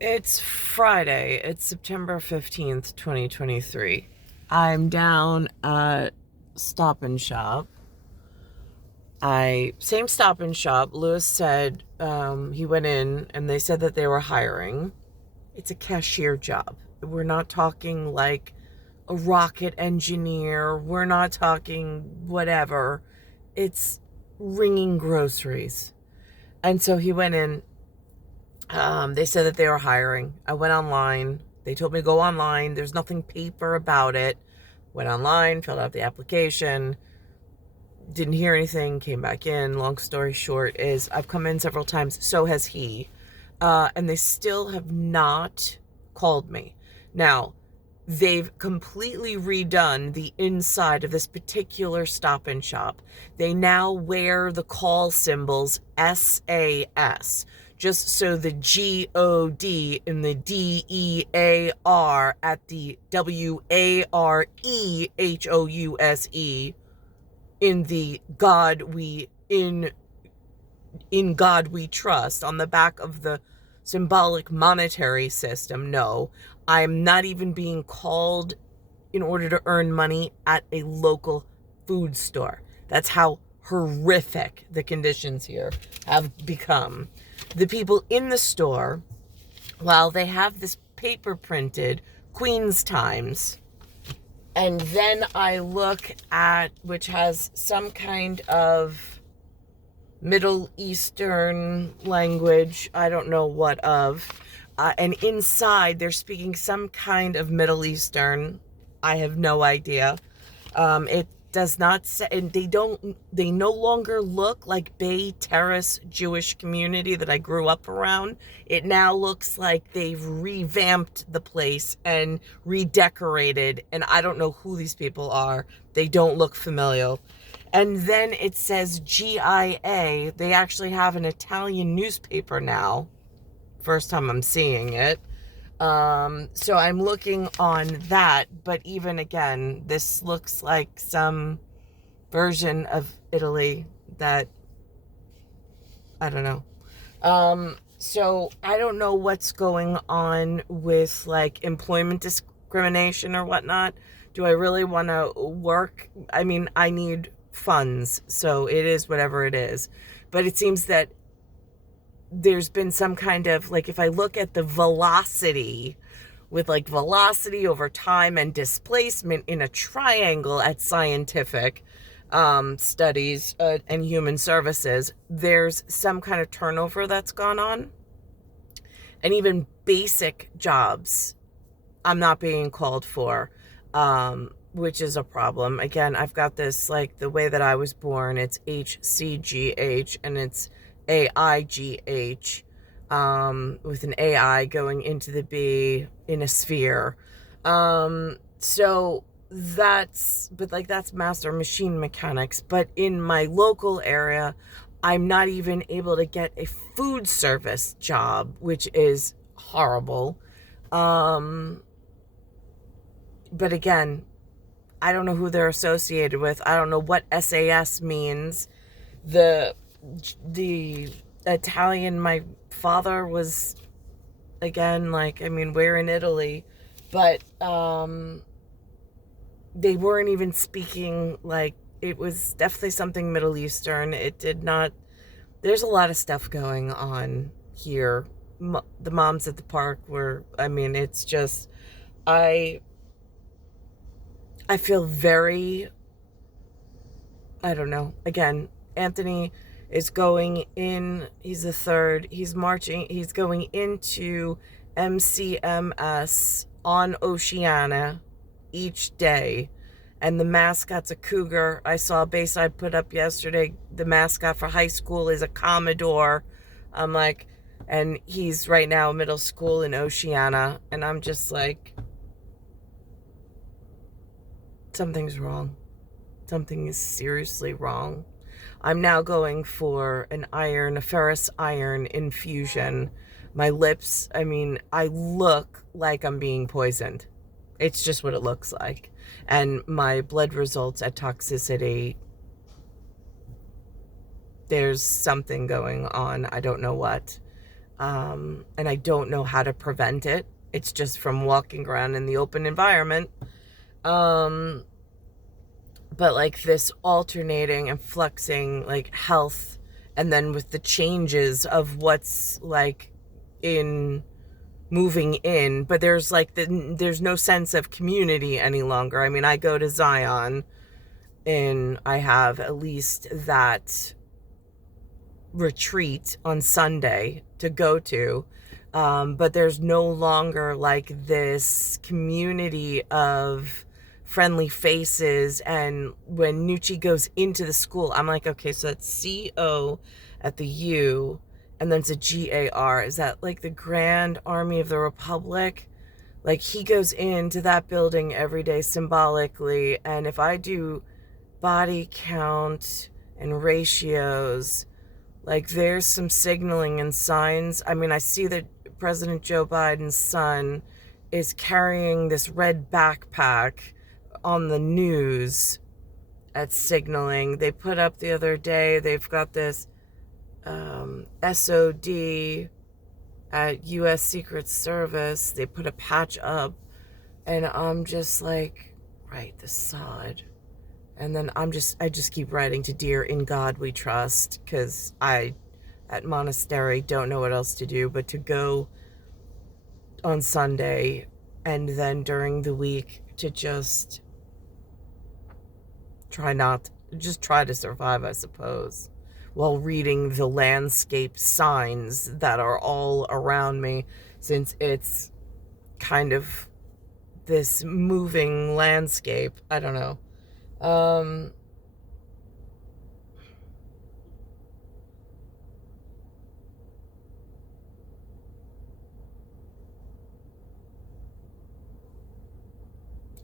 It's Friday. It's September 15th, 2023. I'm down at Stop and Shop. Same Stop and Shop. Lewis said he went in and they said that they were hiring. It's a cashier job. We're not talking like a rocket engineer. We're not talking whatever. It's ringing groceries. And so he went in. They said that they were hiring. I went online. They told me to go online. There's nothing paper about it. Went online, filled out the application. Didn't hear anything. Came back in. Long story short is I've come in several times. So has he. And they still have not called me. Now, they've completely redone the inside of this particular Stop and Shop. They now wear the call symbols SAS, just so the GOD and the DEAR at the WAREHOUSE in the in God we trust on the back of the symbolic monetary system. No, I'm not even being called in order to earn money at a local food store. That's how horrific the conditions here have become. The people in the store, while they have this paper printed Queens Times, and then I look at, which has some kind of Middle Eastern language, I don't know what of, and inside they're speaking some kind of Middle Eastern, I have no idea. It does not say, and they no longer look like Bay Terrace Jewish community that I grew up around. It now looks like they've revamped the place and redecorated, and I don't know who these people are. They don't look familiar. And then it says GIA. They actually have an Italian newspaper now. First time I'm seeing it. So I'm looking on that, but even again, this looks like some version of Italy that, I don't know. So I don't know what's going on with like employment discrimination or whatnot. Do I really want to work? I mean, I need funds, so it is whatever it is. But it seems that there's been some kind of, like, if I look at the velocity with like velocity over time and displacement in a triangle at scientific studies and human services, there's some kind of turnover that's gone on. And even basic jobs I'm not being called for, which is a problem. Again, I've got this, like, the way that I was born, it's HCGH and it's AIGH, with an AI going into the B in a sphere. So that's master machine mechanics. But in my local area, I'm not even able to get a food service job, which is horrible. But again, I don't know who they're associated with. I don't know what SAS means. The Italian, my father was, again, like, I mean, we're in Italy, but they weren't even speaking, like, it was definitely something Middle Eastern. It did not, there's a lot of stuff going on here. The moms at the park were, I mean, it's just, I feel very, I don't know. Again, Anthony is going in, he's the third, he's going into MCMS on Oceana each day. And the mascot's a cougar. I saw a Bayside put up yesterday, the mascot for high school is a Commodore. I'm like, and he's right now middle school in Oceana. And I'm just like, something's wrong. Something is seriously wrong. I'm now going for a ferrous iron infusion. My lips, I mean, I look like I'm being poisoned. It's just what it looks like. And my blood results at toxicity, there's something going on. I don't know what. And I don't know how to prevent it. It's just from walking around in the open environment. But like this alternating and flexing like health, and then with the changes of what's like in moving in, but there's like there's no sense of community any longer. I mean, I go to Zion and I have at least that retreat on Sunday to go to. But there's no longer like this community of friendly faces. And when Nucci goes into the school, I'm like, okay, so that's CO at the U, and then it's a GAR. Is that like the Grand Army of the Republic? Like, he goes into that building every day symbolically. And if I do body count and ratios, like there's some signaling and signs. I mean, I see that President Joe Biden's son is carrying this red backpack on the news at signaling. They put up the other day, they've got this SOD at U.S. Secret Service. They put a patch up, and I'm just like, right, the sod. And then I just keep writing to Dear In God We Trust, because I, at monastery, don't know what else to do but to go on Sunday and then during the week to just try to survive, I suppose, while reading the landscape signs that are all around me, since it's kind of this moving landscape. I don't know.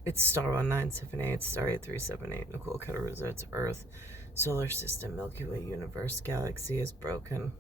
It's star 1978, star 8378, Nicole Cattaruzza. It's Earth, solar system, Milky Way, universe, galaxy is broken.